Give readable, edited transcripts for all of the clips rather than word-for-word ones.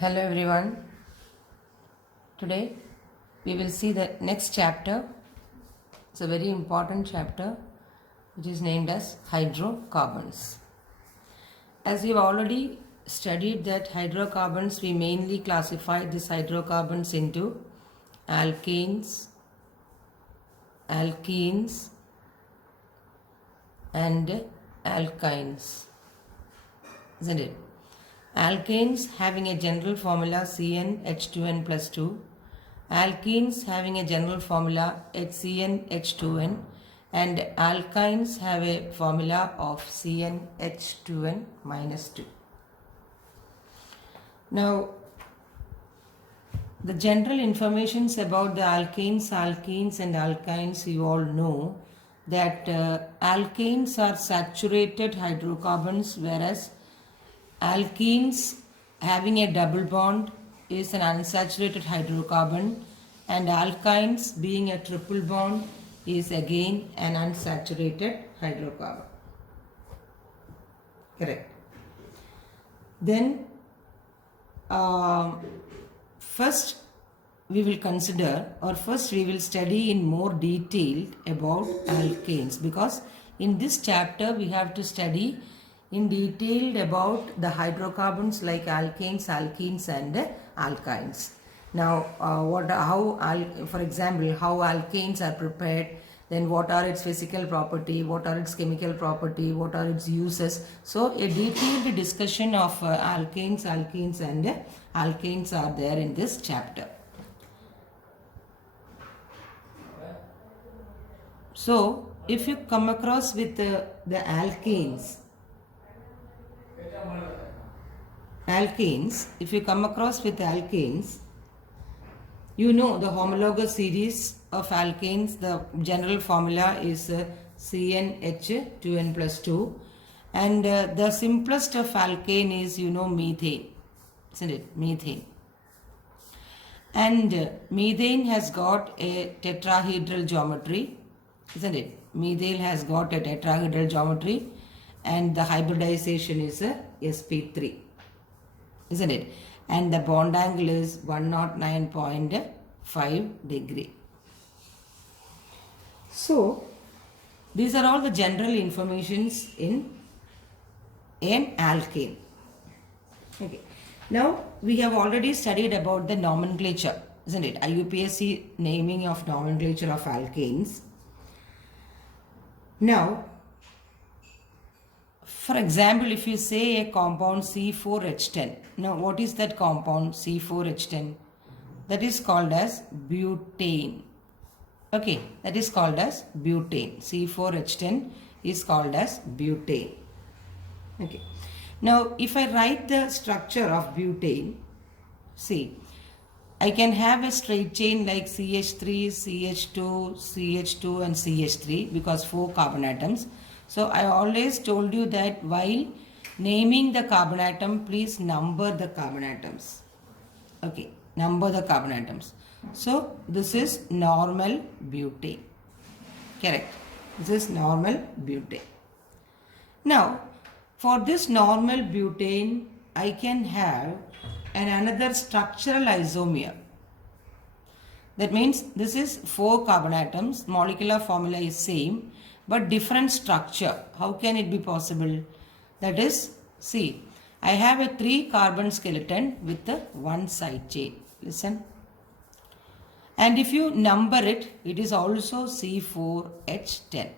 Hello everyone. Today we will see the next chapter. It's a very important chapter which is named as hydrocarbons. As we've already studied that hydrocarbons, we mainly classify these hydrocarbons into alkanes, alkenes and alkynes, isn't it? Alkanes having a general formula CnH2n plus 2, alkenes having a general formula HCnH2n, and alkynes have a formula of CnH2n minus 2. Now, the general informations about the alkanes, alkenes and alkynes, you all know that alkanes are saturated hydrocarbons, whereas alkenes having a double bond is an unsaturated hydrocarbon, and alkynes being a triple bond is again an unsaturated hydrocarbon. Correct. Then first we will study in more detail about alkanes, because in this chapter we have to study in detail about the hydrocarbons like alkanes, alkenes and alkynes. Now for example, how alkanes are prepared, then what are its physical property, what are its chemical property, what are its uses. So a detailed discussion of alkanes, alkenes and alkanes are there in this chapter. So if you come across with the alkanes, if you come across with alkanes, you know the homologous series of alkanes, the general formula is CnH2n plus 2, and the simplest of alkane is methane, isn't it? Methane. And methane has got a tetrahedral geometry, isn't it? Methane has got a tetrahedral geometry, and the hybridization is sp3, isn't it? And the bond angle is 109.5 degree. So these are all the general informations in an alkane. Okay. Now we have already studied about the nomenclature, isn't it? IUPAC naming of nomenclature of alkanes. Now, for example, if you say a compound C4H10, now what is that compound C4H10? That is called as butane. Okay, that is called as butane. C4H10 is called as butane. Okay. Now, if I write the structure of butane, see, I can have a straight chain like CH3, CH2, CH2 and CH3 because 4 carbon atoms. So I always told you that while naming the carbon atom, please number the carbon atoms. Okay, number the carbon atoms. So this is normal butane. Correct. This is normal butane. Now, for this normal butane, I can have another structural isomer. That means this is 4 carbon atoms, molecular formula is same, but different structure. How can it be possible? That is, see, I have a 3 carbon skeleton with a 1 side chain. Listen. And if you number it, it is also C4H10.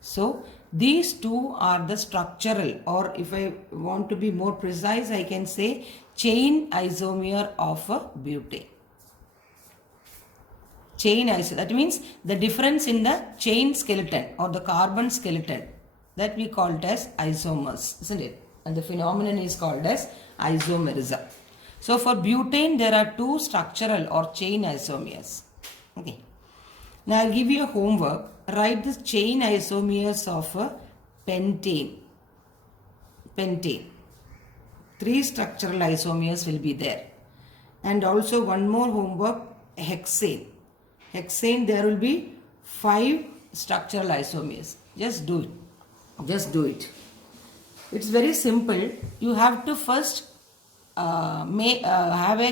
So these two are the structural, or if I want to be more precise, I can say chain isomer of a butane. Chain isomer, that means the difference in the chain skeleton or the carbon skeleton, that we call it as isomers, isn't it? And the phenomenon is called as isomerism. So for butane, there are 2 structural or chain isomers. Okay. Now I'll give you a homework. Write the chain isomers of a pentane. Pentane. 3 structural isomers will be there. And also one more homework, hexane. Hexane, there will be 5 structural isomers. Just do it. Just do it. It's very simple. You have to first may have a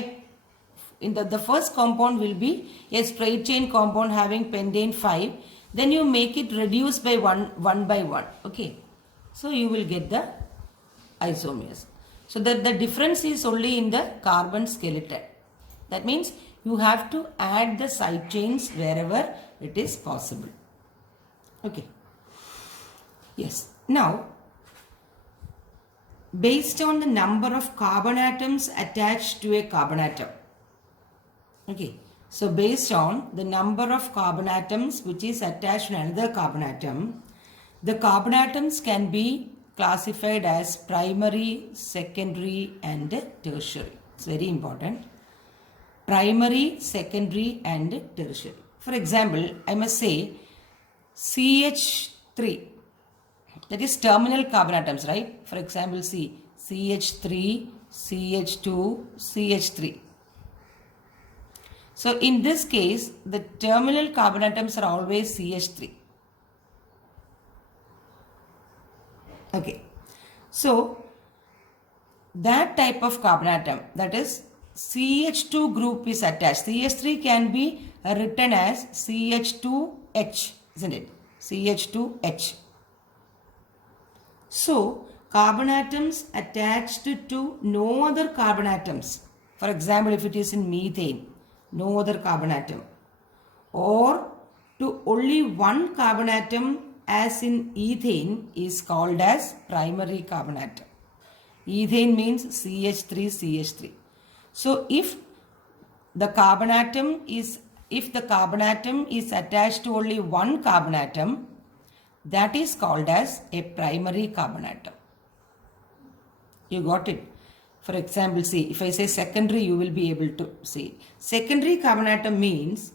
in the first compound will be a straight chain compound having pentane 5, then you make it reduce by one by one. Okay, so you will get the isomers. So that the difference is only in the carbon skeleton. That means you have to add the side chains wherever it is possible. Okay, yes. Now, based on the number of carbon atoms attached to a carbon atom. Okay, so based on the number of carbon atoms which is attached to another carbon atom, the carbon atoms can be classified as primary, secondary and tertiary. It's very important. Primary, secondary and tertiary. For example, I must say CH3, that is terminal carbon atoms, right? For example, see CH3, CH2, CH3. So in this case, the terminal carbon atoms are always CH3. Okay. So that type of carbon atom, that is CH2 group is attached. CH3 can be written as CH2H, isn't it? CH2H. So carbon atoms attached to no other carbon atoms. For example, if it is in methane, no other carbon atom, or to only one carbon atom as in ethane is called as primary carbon atom. Ethane means CH3CH3. So if the carbon atom is attached to only one carbon atom, that is called as a primary carbon atom. You got it? For example, see, if I say secondary, you will be able to see. Secondary carbon atom means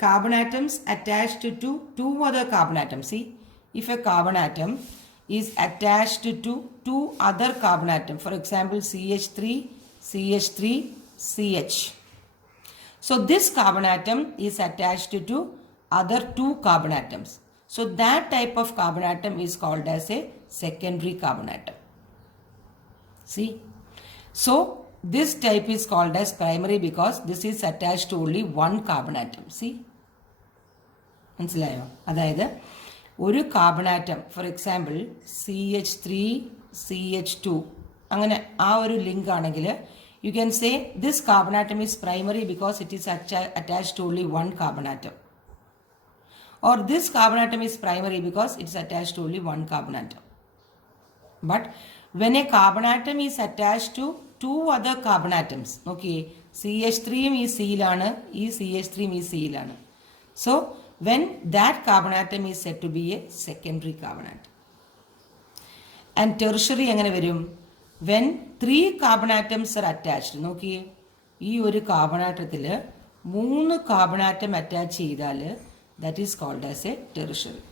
carbon atoms attached to two other carbon atoms. See, if a carbon atom is attached to two other carbon atoms, for example, CH3, CH3, CH. So this carbon atom is attached to other two carbon atoms. So that type of carbon atom is called as a secondary carbon atom. See, so this type is called as primary because this is attached to only one carbon atom. See, മനസ്സിലായോ? അതായത് ഒരു carbon atom, for example CH3 CH2 അങ്ങനെ ആ ഒരു link ആണെങ്കിൽ you can say this carbon atom is primary because it is attached to only one carbon atom, or this carbon atom is primary because it is attached to only one carbon atom. But when a carbon atom is attached to two other carbon atoms, okay, CH3 is sealana, CH3 is sealana. So when that carbon atom is said to be a secondary carbon atom. And tertiary engane varum? When three carbon atoms are attached, നോക്കിയേ ഈ ഒരു carbon ആറ്റത്തിൽ 3 carbon atom attach ചെയ്താൽ that is called as a tertiary.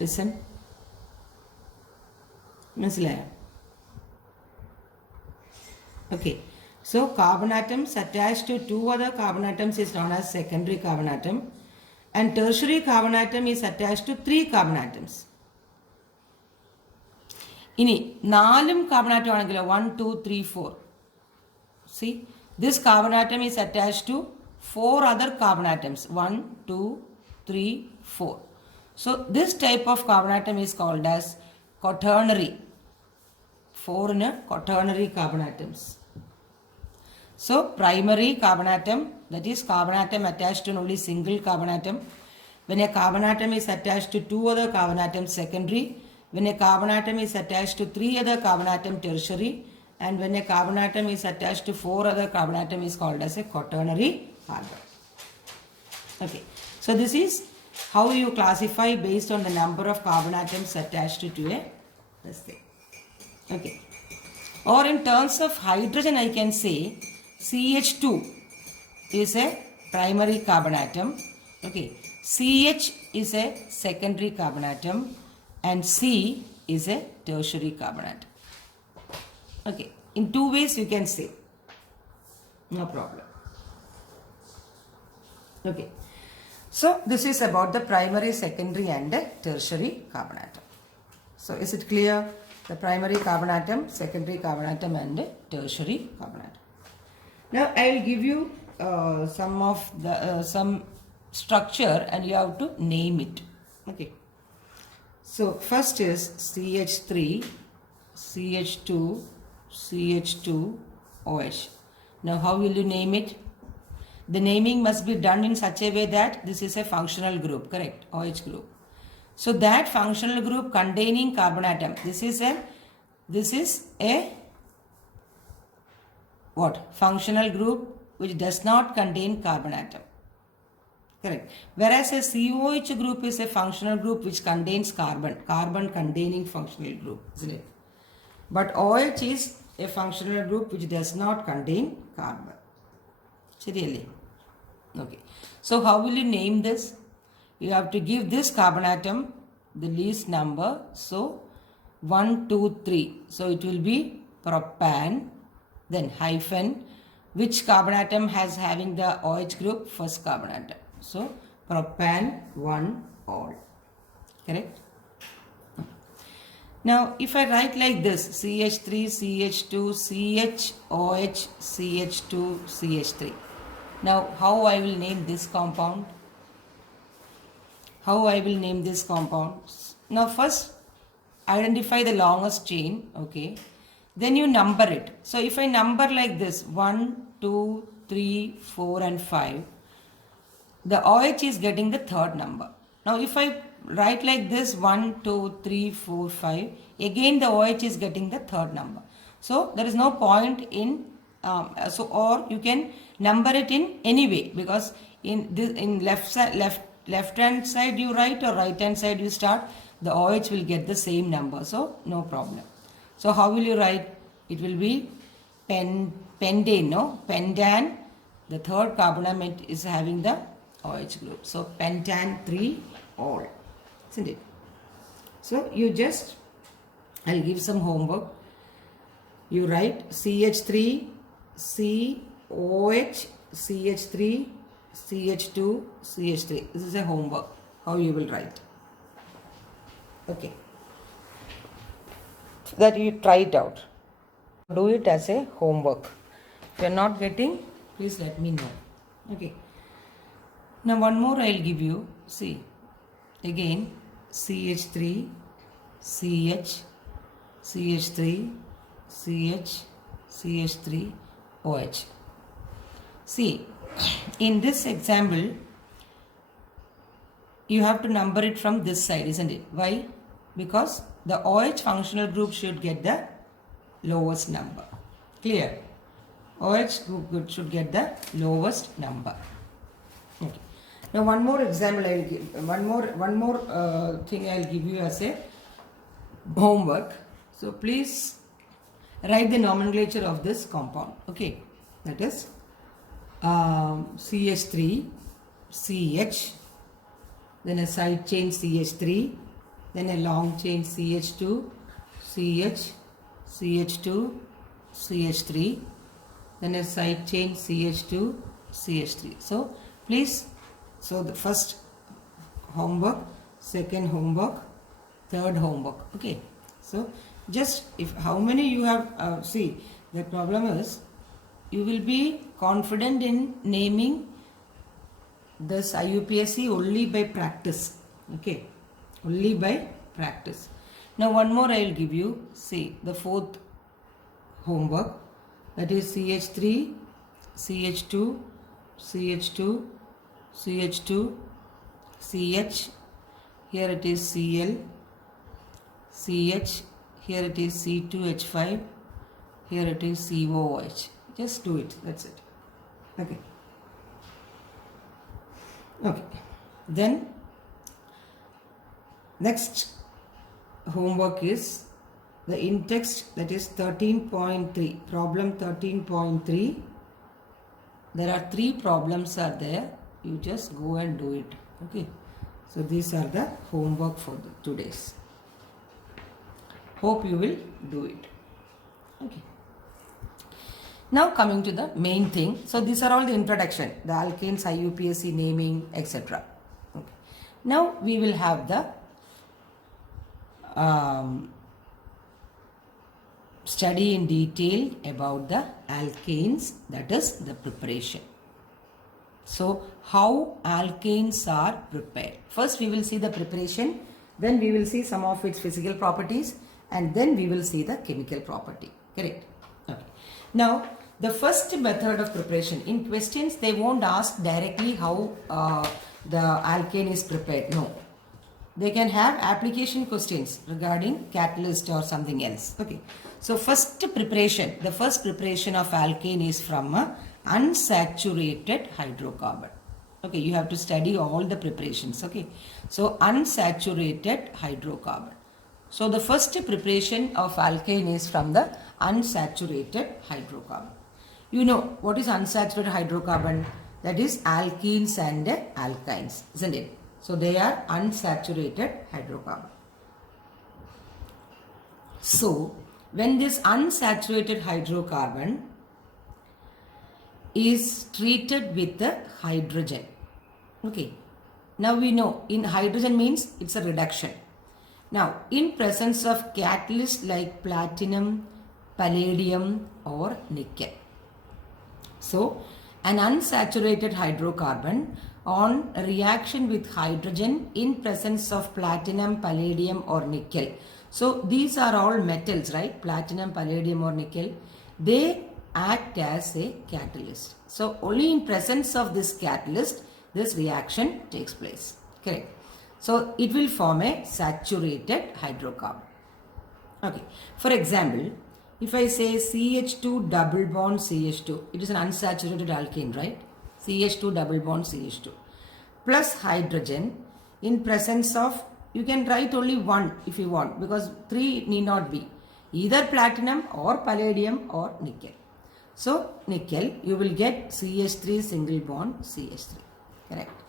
Listen. മനസ്സിലായോ? Okay. So carbon atoms attached to two other carbon atoms is known as secondary carbon atom, and tertiary carbon atom is attached to three carbon atoms. ഇനി 4 carbon atom ആണെങ്കിലോ 1 2 3 4. See, this carbon atom is attached to 4 other carbon atoms, 1 2 3 4. So this type of carbon atom is called as quaternary. 4 in quaternary carbon atoms. So primary carbon atom, that is carbon atom attached to only single carbon atom. When a carbon atom is attached to two other carbon atoms, secondary. When a carbon atom is attached to three other carbon atoms, tertiary. And when a carbon atom is attached to 4 other carbon atoms is called as a quaternary carbon. Okay. So this is how you classify based on the number of carbon atoms attached to this thing. Okay. Or in terms of hydrogen, I can say CH2 is a primary carbon atom. Okay. CH is a secondary carbon atom. And C is a tertiary carbon atom. Okay. In two ways you can say. No problem. Okay. So this is about the primary, secondary and tertiary carbon atom. So is it clear? The primary carbon atom, secondary carbon atom and tertiary carbon atom. Now I will give you some structure and you have to name it. Okay. So first is CH3, CH2, CH2, OH. Now how will you name it? The naming must be done in such a way that this is a functional group, correct? OH group. So that functional group containing carbon atom, this is a what? Functional group which does not contain carbon atom. Correct. Whereas a COH group is a functional group which contains carbon containing functional group, isn't it? But OH is a functional group which does not contain carbon. Really? Okay. So how will you name this? You have to give this carbon atom the least number. So 1, 2, 3. So it will be propan, then hyphen. Which carbon atom has having the OH group? First carbon atom. So propan 1 all. Correct? Now if I write like this, CH3, CH2, CHOH, CH2, CH3. Now how I will name this compound? Now first identify the longest chain, okay? Then you number it. So if I number like this, 1, 2, 3, 4 and 5, the OH is getting the third number. Now if I write like this, 1, 2, 3, 4, 5, again the OH is getting the third number. So there is no point in, or you can number it in any way, because in left hand side you write or right hand side you start, the OH will get the same number. So no problem. So how will you write? It will be pentane, no? Pentan, the third carbonate is having the OH group. So pentan 3 all, isn't it? So you just, I'll give some homework. You write CH3, COH, CH3, CH2, CH3. This is a homework, how you will write. Okay. That you try it out. Do it as a homework. If you are not getting, please let me know. Okay. Now one more I will give you. See. Again CH3, CH, CH3, CH, CH3, OH. See, in this example, you have to number it from this side, isn't it? Why? Because the OH functional group should get the lowest number. Clear? OH group should get the lowest number. Okay. Now one more example I will give. One more thing I will give you as a homework. So please write the nomenclature of this compound. Okay. That is CH3, CH, then a side chain CH3, then a long chain CH2, CH, CH2, CH3, then a side chain CH2, CH3. So please, so the first homework, second homework, third homework. Okay. So just if how many you have, see, the problem is you will be confident in naming this IUPAC only by practice. Okay. Only by practice. Now one more I will give you. See the fourth homework, that is CH3, CH2, CH2, CH2, CH, here it is Cl, CH, here it is C2H5, here it is COOH. Just do it, that's it. Okay. Okay. Then next homework is the in-text, that is 13.3, problem 13.3. There are 3 problems are there. You just go and do it. Okay. So these are the homework for the today's. Hope you will do it. Okay. Now coming to the main thing. So these are all the introduction, the alkanes, IUPAC naming, etc. Okay. Now we will have the study in detail about the alkanes, that is the preparation. So how alkanes are prepared? First we will see the preparation, then we will see some of its physical properties, and then we will see the chemical property. Correct? Okay. Now the first method of preparation, in questions they won't ask directly how the alkane is prepared. No. They can have application questions regarding catalyst or something else. Okay. So first preparation, the first preparation of alkane is from a unsaturated hydrocarbon. Okay, you have to study all the preparations. Okay, so unsaturated hydrocarbon. So the first preparation of alkane is from the unsaturated hydrocarbon. You know what is unsaturated hydrocarbon? That is alkenes and alkynes, isn't it? So they are unsaturated hydrocarbon. So when this unsaturated hydrocarbon is treated with the hydrogen. Okay. Now we know in hydrogen means it's a reduction. Now in presence of catalyst like platinum, palladium or nickel. So an unsaturated hydrocarbon on reaction with hydrogen in presence of platinum, palladium or nickel. So these are all metals, right? Platinum, palladium or nickel. They act as a catalyst. So only in presence of this catalyst this reaction takes place. Correct. So it will form a saturated hydrocarbon. Okay. For example, if I say CH2 double bond CH2, it is an unsaturated alkane, right? CH2 double bond CH2 plus hydrogen in presence of, you can write only one if you want, because three need not be, either platinum or palladium or nickel. So nickel, you will get CH3 single bond CH3. Correct.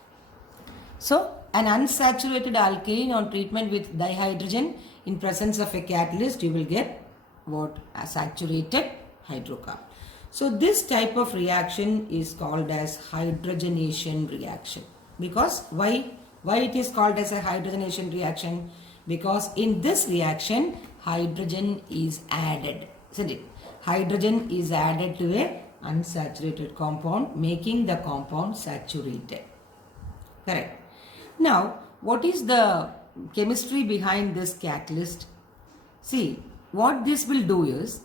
So an unsaturated alkane on treatment with dihydrogen in presence of a catalyst, you will get what? A saturated hydrocarbon. So this type of reaction is called as hydrogenation reaction. Because why it is called as a hydrogenation reaction? Because in this reaction hydrogen is added, isn't it? Hydrogen is added to a unsaturated compound, making the compound saturated. Correct. Now what is the chemistry behind this catalyst? See, what this will do is,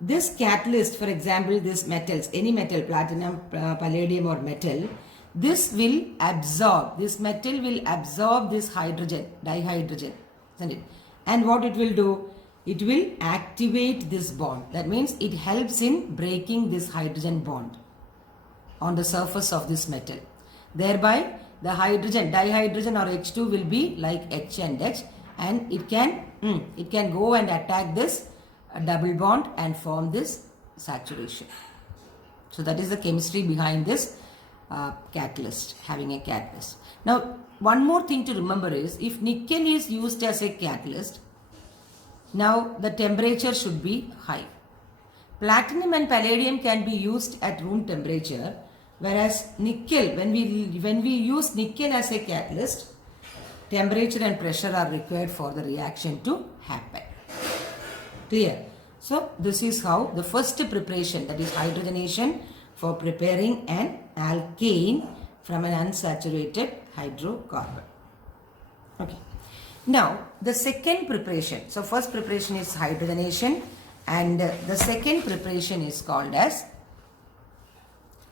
this catalyst, for example, this metals, any metal, platinum, palladium or metal, this will absorb, this metal will absorb this hydrogen, dihydrogen, isn't it? And what it will do? It will activate this bond. That means it helps in breaking this hydrogen bond on the surface of this metal. Thereby the hydrogen, dihydrogen or H2 will be like H and H, and it can go and attack this double bond and form this saturation. So that is the chemistry behind this catalyst, having a catalyst. Now one more thing to remember is, if nickel is used as a catalyst, now the temperature should be high. Platinum and palladium can be used at room temperature, whereas nickel, when we use nickel as a catalyst, temperature and pressure are required for the reaction to happen. Clear? So this is how the first preparation, that is hydrogenation, for preparing an alkane from an unsaturated hydrocarbon. Okay. Now the second preparation, so first preparation is hydrogenation and the second preparation is called as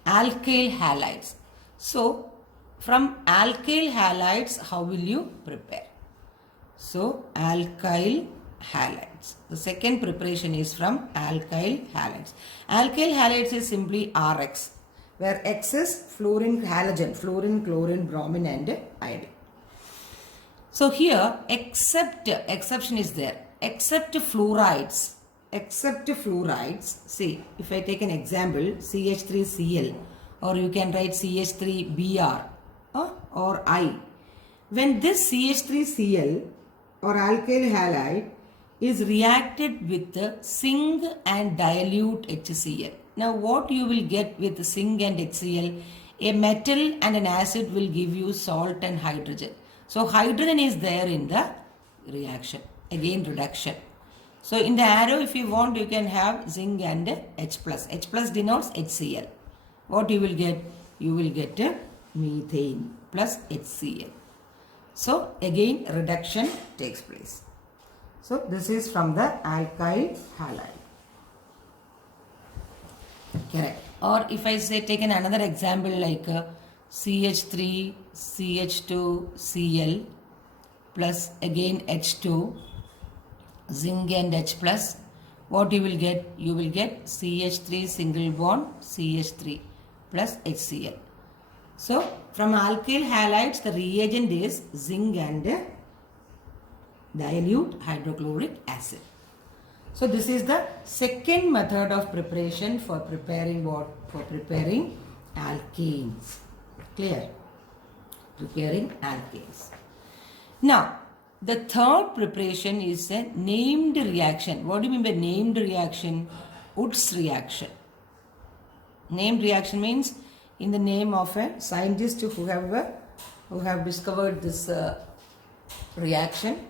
alkyl halides. So from alkyl halides, how will you prepare? So alkyl halides. The second preparation is from alkyl halides. Alkyl halides is simply RX, where X is fluorine halogen, fluorine, chlorine, bromine and iodine. So here exception is there, except fluorides, see, if I take an example, CH3Cl, or you can write CH3Br or I. When this CH3Cl or alkyl halide is reacted with the zinc and dilute HCl. Now what you will get with zinc and HCl? A metal and an acid will give you salt and hydrogen. So hydrogen is there in the reaction, again reduction. So in the arrow, if you want, you can have zinc and H plus. H plus denotes HCl. What you will get? You will get methane plus HCl. So again reduction takes place. So this is from the alkyl halide. Correct. Or if I say taken another example like CH3, CH2, Cl plus again H2, zinc and H plus, what you will get? You will get CH3 single bond CH3 plus HCl. So from alkyl halides the reagent is zinc and dilute hydrochloric acid. So this is the second method of preparation for preparing what? For preparing alkanes. Clear? Preparing alkanes. Now, the third preparation is a named reaction. What do you mean by named reaction? Woods reaction. Named reaction means in the name of a scientist who have discovered this reaction.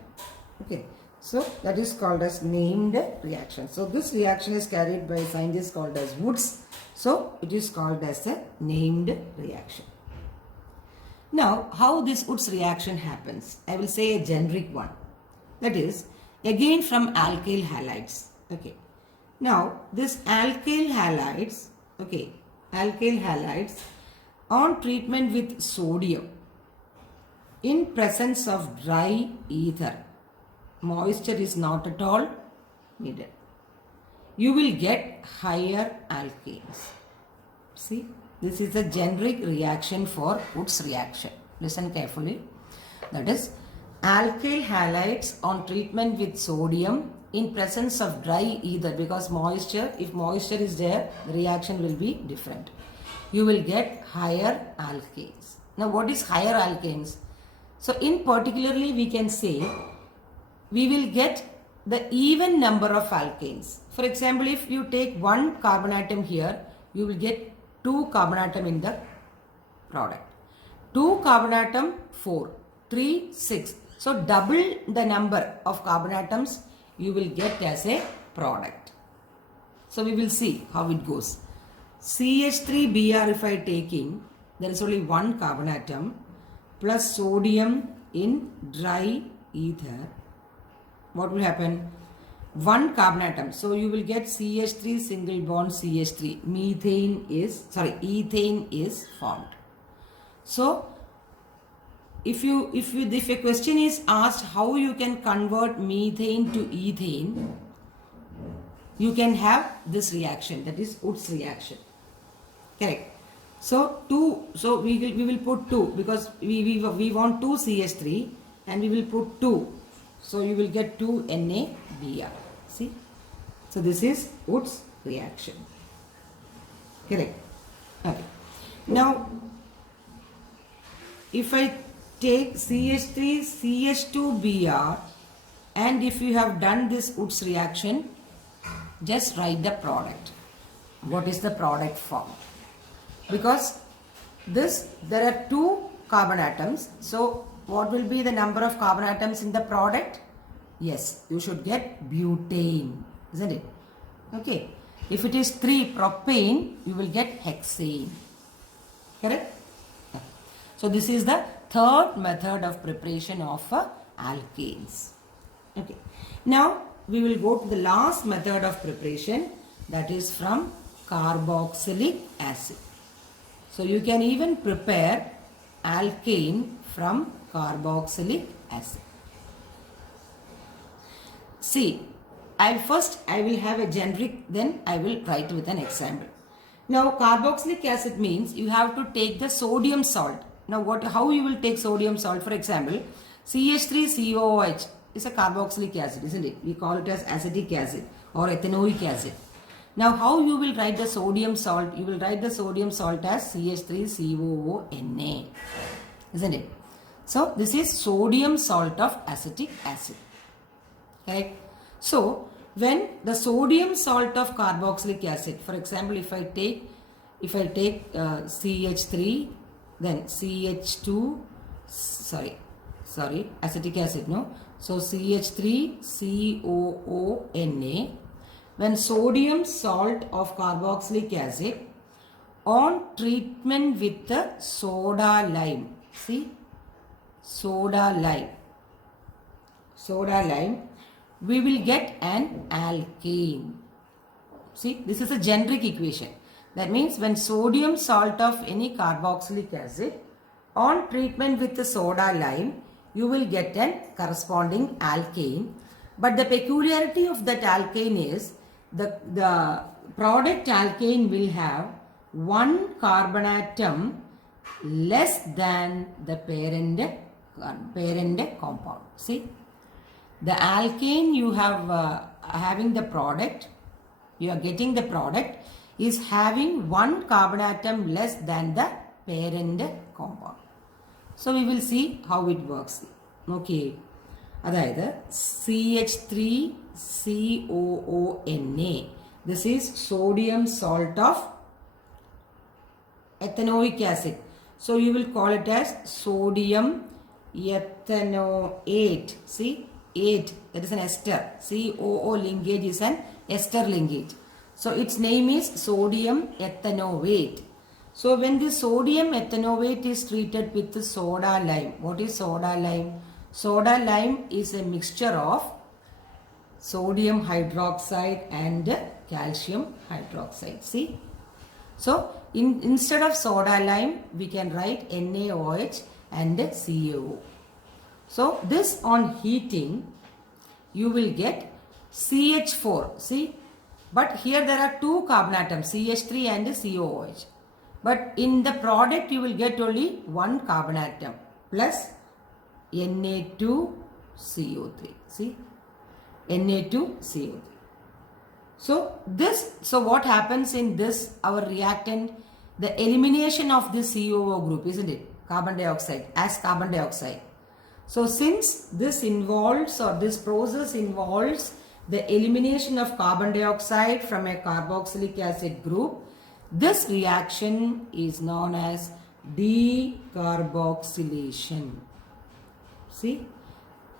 Okay. So that is called as named reaction. So this reaction is carried by a scientist called as Woods. So it is called as a named reaction. Now how this Woods reaction happens? I will say a generic one. That is again from alkyl halides. Okay. Now this alkyl halides, okay, alkyl halides on treatment with sodium in presence of dry ether. Moisture is not at all needed. You will get higher alkanes. See, this is a generic reaction for Woods reaction. Listen carefully. That is, alkyl halides on treatment with sodium in presence of dry ether, because moisture, if moisture is there, the reaction will be different. You will get higher alkanes. Now, what is higher alkanes? So, in particularly, we can say we will get the even number of alkanes. For example, if you take one carbon atom here, you will get 2 carbon atom in the product. 2 carbon atom, 4, 3, 6. So double the number of carbon atoms you will get as a product. So we will see how it goes. CH3Br if I taking, there is only 1 carbon atom plus sodium in dry ether. What will happen? 1 carbon atom. So you will get CH3 single bond CH3. Ethane is formed. So if a question is asked how you can convert methane to ethane, you can have this reaction, that is Woods reaction. Correct. So we will put 2 because we want 2 CH3 and we will put 2. So you will get 2 NaBr. See? So this is Woods reaction. Correct. Okay. Now, if I take CH3, CH2Br, and if you have done this Woods reaction, just write the product. What is the product form? Because there are 2 carbon atoms. So what will be the number of carbon atoms in the product? Yes, you should get butane, isn't it? Okay. If it is 3 propane, you will get hexane. Correct? So this is the third method of preparation of alkanes. Okay. Now we will go to the last method of preparation, that is from carboxylic acid. So you can even prepare alkane from carboxylic acid. See, I will have a generic, then I will write with an example. Now carboxylic acid means you have to take the sodium salt. Now how you will take sodium salt? For example, CH3COOH is a carboxylic acid, isn't it? We call it as acetic acid or ethanoic acid. Now how you will write the sodium salt? You will write the sodium salt as CH3COONA, isn't it? So this is sodium salt of acetic acid. Correct? So when the sodium salt of carboxylic acid, for example, if I take CH3, then CH2, acetic acid, no, So CH3COONA. When sodium salt of carboxylic acid on treatment with the soda lime. See, soda lime, we will get an alkane. See, this is a generic equation. That means when sodium salt of any carboxylic acid on treatment with the soda lime, you will get an corresponding alkane. But the peculiarity of that alkane is the product alkane will have one carbon atom less than the parent compound. See, the alkane you have having the product, you are getting the product is having one carbon atom less than the parent compound. So we will see how it works. Okay, അതായത് CH3COONA. This is sodium salt of ethanoic acid. So you will call it as sodium ethanoate. See, 8, that is an ester. COO linkage is an ester linkage. So its name is sodium ethanoate. So when the sodium ethanoate is treated with the soda lime, what is soda lime? Soda lime is a mixture of sodium hydroxide and calcium hydroxide. See? So instead of soda lime, we can write NaOH and CaO. So this on heating, you will get CH4. See? But here there are two carbon atoms, CH3 and COOH. But in the product, you will get only one carbon atom plus Na2CO3. See? Na2CO3. So what happens in this, our reactant, the elimination of this COO group, isn't it? Carbon dioxide as carbon dioxide. So since this involves, or this process involves the elimination of carbon dioxide from a carboxylic acid group, this reaction is known as decarboxylation. See,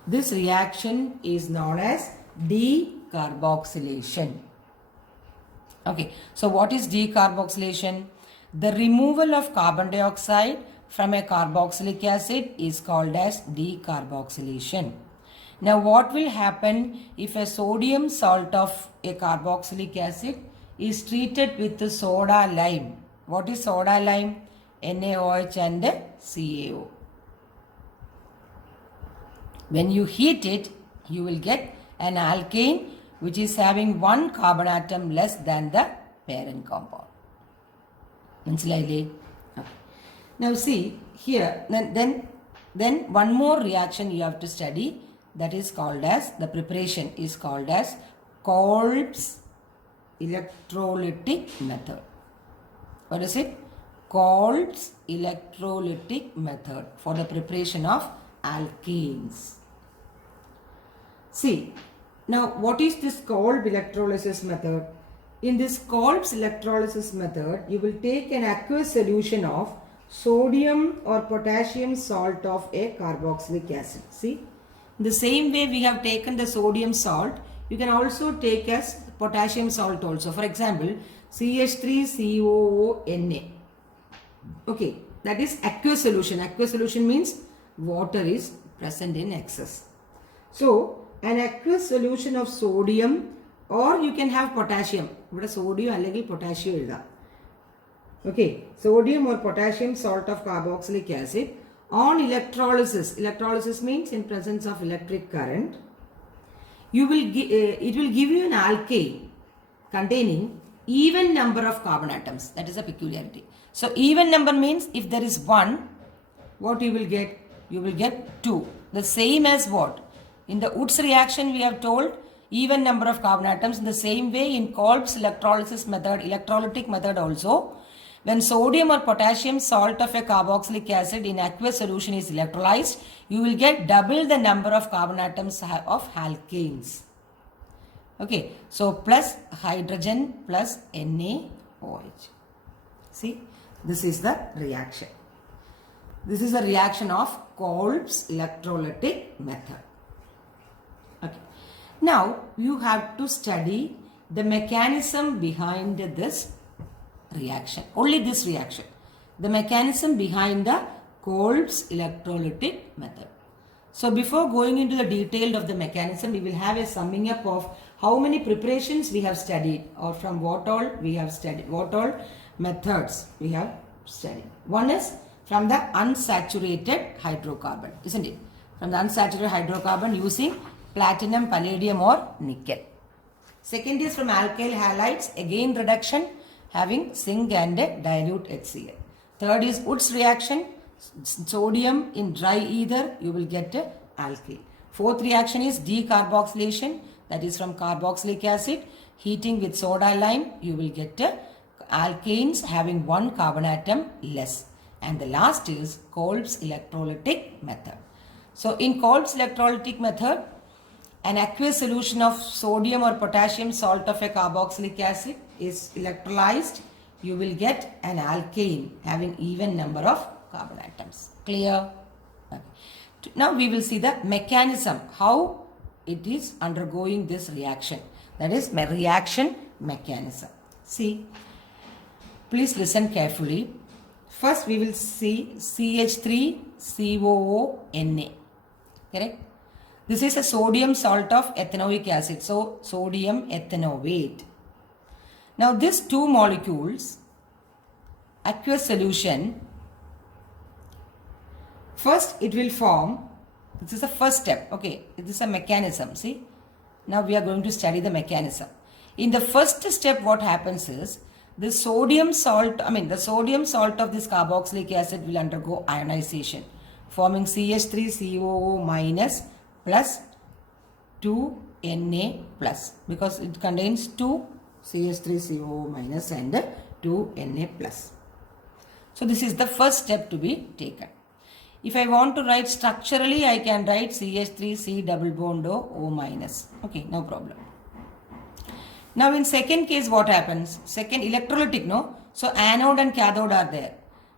this reaction is known as decarboxylation. Okay, so what is decarboxylation? The removal of carbon dioxide from a carboxylic acid is called as decarboxylation. Now what will happen if a sodium salt of a carboxylic acid is treated with the soda lime? What is soda lime? NaOH and CaO. When you heat it, you will get an alkane which is having one carbon atom less than the parent compound. Now see here, then one more reaction you have to study, that is called as, the preparation is called as Kolb's electrolytic method. What is it? Kolb's electrolytic method for the preparation of alkenes. See, now what is this Kolb electrolysis method? In this Kolb's electrolysis method, you will take an aqueous solution of sodium or potassium salt of a carboxylic acid. See, in the same way we have taken the sodium salt, you can also take as potassium salt also. For example, CH3COONA. Okay, that is aqueous solution. Aqueous solution means water is present in excess. So, an aqueous solution of sodium, or you can have potassium. Sodium or potassium. Okay, sodium or potassium salt of carboxylic acid on electrolysis. Electrolysis means in presence of electric current. It will give you an alkane containing even number of carbon atoms. That is a peculiarity. So even number means if there is 1, what you will get? You will get 2. The same as what? In the Woods reaction we have told even number of carbon atoms. In the same way in Kolb's electrolysis method, electrolytic method also, when sodium or potassium salt of a carboxylic acid in aqueous solution is electrolyzed, you will get double the number of carbon atoms of alkanes. Okay, so plus hydrogen plus NaOH. See, this is the reaction. This is a reaction of Kolb's electrolytic method. Now you have to study the mechanism behind this reaction, only this reaction, the mechanism behind the Kolb's electrolytic method. So before going into the detail of the mechanism, we will have a summing up of how many preparations we have studied, or from what all we have studied, what all methods we have studied. One is from the unsaturated hydrocarbon, isn't it? From the unsaturated hydrocarbon using platinum, palladium or nickel. Second is from alkyl halides, again reduction having zinc and dilute HCl. Third is Wood's reaction, sodium in dry ether, you will get alkyl. Fourth reaction is decarboxylation, that is from carboxylic acid, heating with soda lime, you will get alkanes having one carbon atom less. And the last is Kolb's electrolytic method. So in Kolb's electrolytic method, an aqueous solution of sodium or potassium salt of a carboxylic acid is electrolyzed. You will get an alkane having even number of carbon atoms. Clear? Okay. Now we will see the mechanism, how it is undergoing this reaction. That is reaction mechanism. See, please listen carefully. First we will see CH3COO-Na. Correct? This is a sodium salt of ethanoic acid. So sodium ethanoate. Now these two molecules, aqueous solution, first it will form, this is the first step, okay, this is a mechanism, see. Now we are going to study the mechanism. In the first step what happens is, the sodium salt of this carboxylic acid will undergo ionization, forming CH3COO minus plus 2Na plus, because it contains 2 CH3COO minus and 2Na plus. So this is the first step to be taken. If I want to write structurally, I can write CH3C double bond O minus. Okay, no problem. Now in second case what happens? Second electrolytic, no? So anode and cathode are there.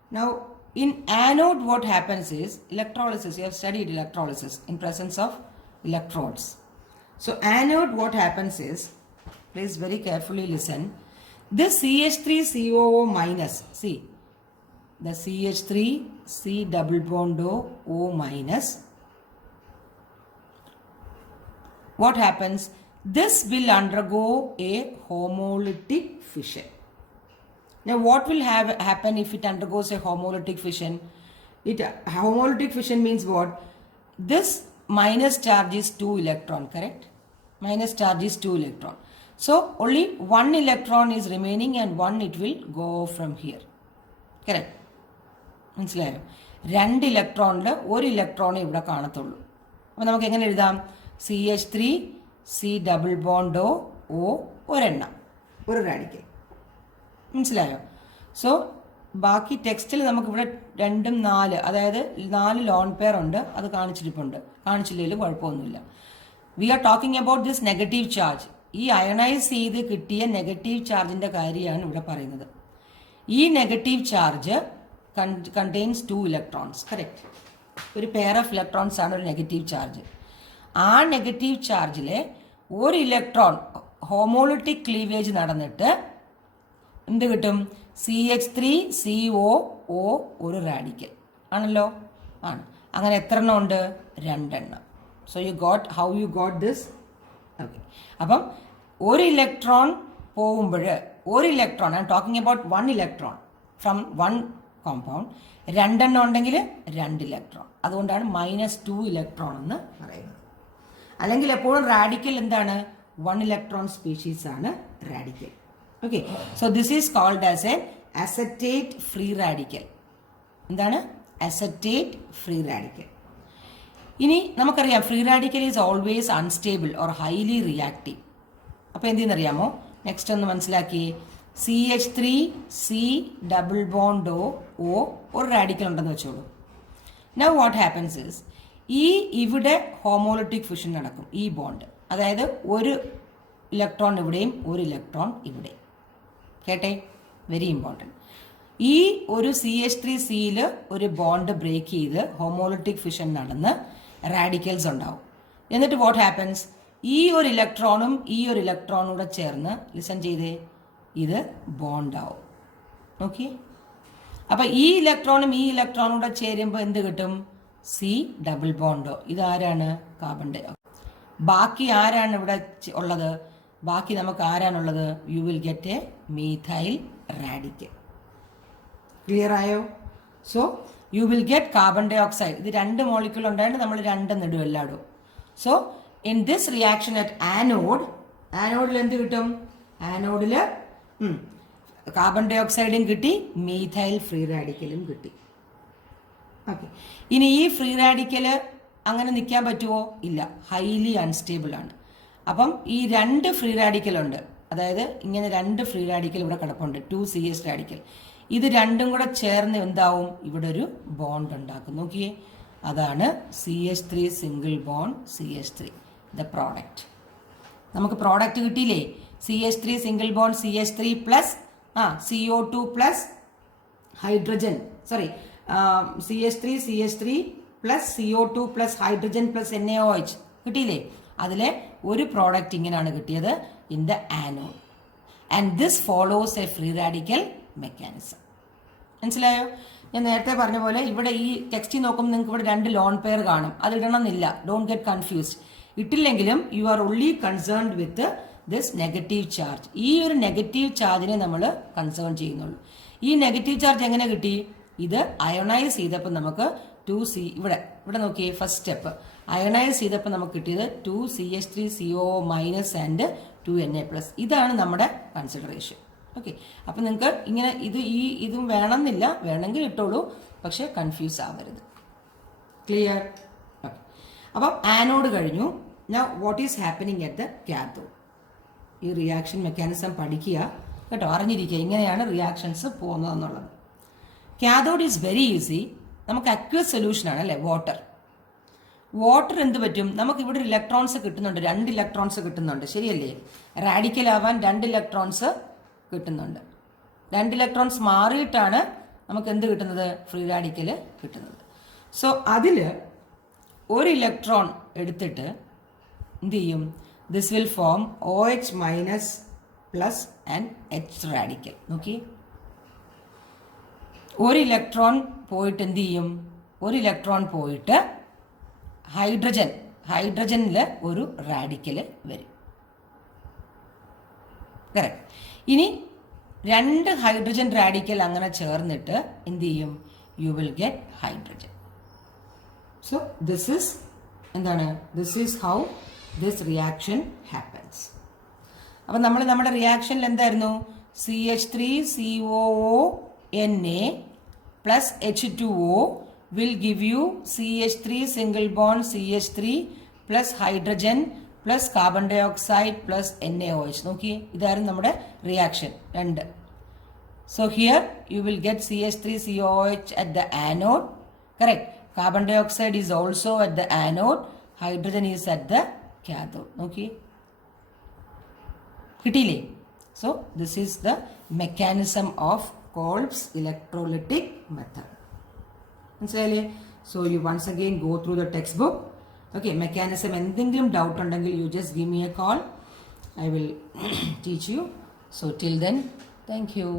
Now in anode what happens is electrolysis. You have studied electrolysis in presence of electrodes. So anode what happens is, please very carefully listen. This CH3COO minus, see, the CH3C double bond O minus, what happens? This will undergo a homolytic fission. Now what will happen if it undergoes a homolytic fission? Homolytic fission means what? This minus charge is 2 electron, correct? Minus charge is 2 electron. So only 1 electron is remaining and 1 it will go from here. Correct? മനസ്സിലായോ? 2 ഇലക്ട്രോണിൽ 1 electron ഇവിടെ കാണത്തുള്ളൂ. അപ്പോൾ നമുക്ക് എങ്ങനെ എഴുതാം? CH3C double bond O ഒരെണ്ണം, ഒരു radical. മനസ്സിലായോ? സോ ബാക്കി ടെക്സ്റ്റിൽ നമുക്കിവിടെ 2ഉം 4, അതായത് 4 ലോൺ പെയർ ഉണ്ട്, അത് കാണിച്ചില്ലെങ്കിലും കുഴപ്പമൊന്നുമില്ല. We are talking about this negative charge. ഈ അയണൈസ് ചെയ്ത് കിട്ടിയ നെഗറ്റീവ് ചാർജിൻ്റെ കാര്യമാണ് ഇവിടെ പറയുന്നത്. ഈ negative charge contains 2 electrons, correct? ഒരു പെയർ ഓഫ് ഇലക്ട്രോൺസ് ആണ് ഒരു നെഗറ്റീവ് ചാർജ്. ആ നെഗറ്റീവ് ചാർജിലെ ഒരു ഇലക്ട്രോൺ ഹോമോളിറ്റിക് ക്ലീവേജ് നടന്നിട്ട് എന്ത് കിട്ടും? CH3COO ഒരു റാഡിക്കൽ ആണല്ലോ, ആണ്. അങ്ങനെ എത്ര എണ്ണം ഉണ്ട്? 2 എണ്ണം. So how you got this? Okay, അപ്പം ഒരു ഇലക്ട്രോൺ പോകുമ്പോൾ ഒരു electron, I am talking about 1 electron from 1 compound, 2 എണ്ണം ഉണ്ടെങ്കിൽ 2 ഇലക്ട്രോൺ. അതുകൊണ്ടാണ് -2 ഇലക്ട്രോൺ എന്ന് പറയുന്നത്. അല്ലെങ്കിൽ എപ്പോഴും റാഡിക്കൽ എന്താണ്? 1 ഇലക്ട്രോൺ സ്പീഷീസ് ആണ് radical. Okay, so this is called as a acetate free radical. എന്താണ്? Acetate free radical. ഇനി നമുക്കറിയാം free radical is always unstable or highly reactive. അപ്പോൾ എന്ത് ചെയ്യുന്നറിയാമോ? നെക്സ്റ്റ് ഒന്ന് മനസ്സിലാക്കിയേ. CH3C ഡബിൾ ബോണ്ട് O ഒരു റാഡിക്കൽ ഉണ്ടെന്ന് വെച്ചോളൂ. നൗ വാട്ട് ഹാപ്പൻസ് ഇസ്, ഇവിടെ ഹോമോളിറ്റിക് ഫിഷൻ നടക്കും. ഈ ബോണ്ട്, അതായത് ഒരു ഇലക്ട്രോൺ ഇവിടെയും ഒരു ഇലക്ട്രോൺ ഇവിടെ. കേട്ടെ, വെരി ഇമ്പോർട്ടൻറ്റ്. ഈ ഒരു CH3Cയിൽ ഒരു ബോണ്ട് ബ്രേക്ക് ചെയ്ത് ഹോമോളിറ്റിക് ഫിഷൻ നടന്ന് റാഡിക്കൽസ് ഉണ്ടാവും. എന്നിട്ട് വാട്ട് ഹാപ്പൻസ്? ഈ ഒരു ഇലക്ട്രോണും ഈ ഒരു ഇലക്ട്രോണും കൂടെ ചേർന്ന് ലിസൺ ചെയ്തേ ഇത് ബോണ്ടാവും. ഓക്കെ, അപ്പം ഈ ഇലക്ട്രോണും ഈ ഇലക്ട്രോണും കൂടെ ചേരുമ്പോൾ എന്ത് കിട്ടും? സി ഡബിൾ ബോണ്ടോ. ഇതാരാണ്? Carbon dioxide. ബാക്കി ആരാണ് ഇവിടെ ഉള്ളത്? ബാക്കി നമുക്ക് ആരാണുള്ളത്? You will get a methyl radical. Clear ആയോ? So you will get carbon dioxide. ഇത് 2 മോളിക്യൂൾ ഉണ്ടായിട്ട് നമ്മൾ 2 ഇടും എല്ലായിടും. So in this reaction at ആനോഡിൽ എന്ത് കിട്ടും? ആനോഡിൽ കാർബൺ ഡൈ ഓക്സൈഡും കിട്ടി, മീഥൈൽ ഫ്രീ റാഡിക്കലും കിട്ടി. ഓക്കെ, ഇനി ഈ ഫ്രീ റാഡിക്കൽ അങ്ങനെ നിൽക്കാൻ പറ്റുമോ? ഇല്ല, ഹൈലി അൺസ്റ്റേബിൾ ആണ്. അപ്പം ഈ 2 ഫ്രീ റാഡിക്കൽ ഉണ്ട്, അതായത് ഇങ്ങനെ 2 ഫ്രീ റാഡിക്കൽ ഇവിടെ കിടപ്പുണ്ട്, 2CS റാഡിക്കൽ. ഇത് രണ്ടും കൂടെ ചേർന്ന് എന്താവും? ഇവിടെ ഒരു ബോണ്ട് ഉണ്ടാക്കും. നോക്കിയേ, അതാണ് CH3 single bond CH3, the product. നമുക്ക് പ്രോഡക്റ്റ് കിട്ടിയില്ലേ? CH3 single bond CH3 plus CO2 plus hydrogen, sorry CH3 plus CO2 plus hydrogen plus NaOH കിട്ടിയില്ലേ? അതിലെ ഒരു പ്രോഡക്റ്റ് ഇങ്ങനെയാണ് കിട്ടിയത് in the anode. And this follows A free radical mechanism. മനസ്സിലായോ? ഞാൻ നേരത്തെ പറഞ്ഞ പോലെ ഇവിടെ ഈ ടെക്സ്റ്റിൽ നോക്കുമ്പോൾ നിങ്ങൾക്ക് ഇവിടെ 2 ലോൺ പെയർ കാണും. അത് ഇടണമെന്നില്ല, ഡോണ്ട് ഗെറ്റ് കൺഫ്യൂസ്ഡ്. ഇട്ടില്ലെങ്കിലും you are only concerned with this negative charge. ഈ ഒരു നെഗറ്റീവ് ചാർജിനെ നമ്മൾ കൺസേൺ ചെയ്യുന്നുള്ളൂ. ഈ നെഗറ്റീവ് ചാർജ് എങ്ങനെ കിട്ടി? ഇത് അയണൈസ് ചെയ്തപ്പോൾ നമുക്ക് 2C ഇവിടെ നോക്കിയേ, ഫസ്റ്റ് സ്റ്റെപ്പ് അയണൈസ് ചെയ്തപ്പോൾ നമുക്ക് കിട്ടിയത് 2CH3CO മൈനസ് ആൻഡ് 2Na+. ഇതാണ് നമ്മുടെ കൺസിഡറേഷൻ. ഓക്കെ, അപ്പം നിങ്ങൾക്ക് ഇങ്ങനെ ഇതും വേണമെന്നില്ല, വേണമെങ്കിൽ ഇട്ടോളൂ, പക്ഷേ കൺഫ്യൂസ് ആവരുത്. ക്ലിയർ? ഓക്കെ, അപ്പം ആനോഡ് കഴിഞ്ഞു. Now what is happening at the cathode? ഈ റിയാക്ഷൻ മെക്കാനിസം പഠിക്കുക കേട്ടോ, അറിഞ്ഞിരിക്കുക ഇങ്ങനെയാണ് റിയാക്ഷൻസ് പോകുന്നതെന്നുള്ളത്. Cathode is very easy. നമുക്ക് അക്വസ് സൊല്യൂഷനാണ് അല്ലേ, വാട്ടർ എന്ത് പറ്റും? നമുക്ക് ഇവിടെ ഇലക്ട്രോൺസ് കിട്ടുന്നുണ്ട്, 2 ഇലക്ട്രോൺസ് കിട്ടുന്നുണ്ട്, ശരിയല്ലേ? റാഡിക്കൽ ആവാൻ 2 ഇലക്ട്രോൺസ് കിട്ടുന്നുണ്ട്. 2 ഇലക്ട്രോൺസ് മാറിയിട്ടാണ് നമുക്ക് എന്ത് കിട്ടുന്നത്? ഫ്രീ റാഡിക്കൽ കിട്ടുന്നത്. സോ അതിൽ ഒരു ഇലക്ട്രോൺ എടുത്തിട്ട് എന്ത് ചെയ്യും? This will form OH minus plus and H radical. നോക്കി, ഒരു ഇലക്ട്രോൺ പോയിട്ട് എന്ത് ചെയ്യും? ഒരു ഇലക്ട്രോൺ പോയിട്ട് ഹൈഡ്രജനിൽ ഒരു റാഡിക്കൽ വരും. കറക്റ്റ്. ഇനി 2 ഹൈഡ്രജൻ റാഡിക്കൽ അങ്ങനെ ചേർന്നിട്ട് എന്ത് ചെയ്യും? U will get hydrogen. So this is how this reaction happens. അപ്പം നമ്മൾ നമ്മുടെ റിയാക്ഷനിൽ എന്തായിരുന്നു? CH3COONA plus H2O will give you CH3 single bond CH3 plus hydrogen plus carbon dioxide plus NaOH. നോക്കിയേ, ഇതായിരുന്നു നമ്മുടെ reaction 2. So here you will get CH3COOH at the anode. Correct. Carbon dioxide is also at the anode. Hydrogen is at the cathode. നോക്കിയേ, കിട്ടിയില്ലേ? So this is the mechanism of Kolb's electrolytic method. മനസ്സിലായില്ലേ? So you once again go through the textbook. Okay, mechanism എന്തെങ്കിലും doubt ഉണ്ടെങ്കിൽ you just give me a call. I will teach you. So till then, thank you.